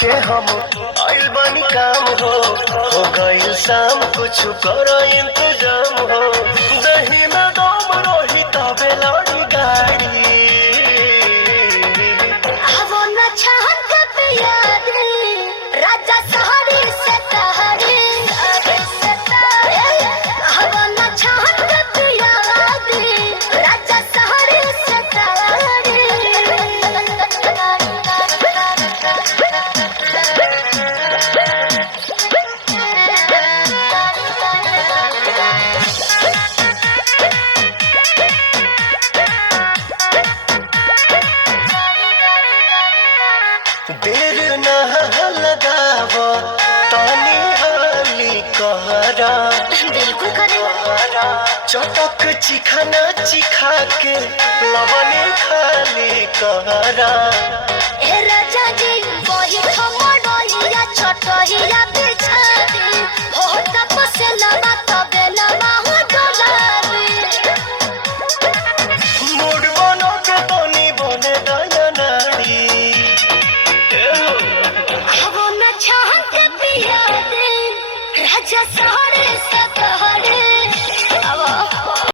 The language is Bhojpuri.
के हम आइल बानी काम हो गइल शाम कुछ करो इंतजाम हो दही में दम रही तबे लड़ी गाड़ी वो न चाहत पे याद राजा सहरी से तहरी वो न चाहत पे याद राजा सहरी से देर ना लगाव तानी हाली कहरा बिल्कुल करे चटक चिखाना चिखा के लवने खाली कहरा ए राजा जी वही खमड़िया छोटहिया बिछा दे हो तप से लबा तबे लबा हो डोलाबे मूड बनो के तनी बने दया नारी वो न चाहत पिया दे राजा सहरे से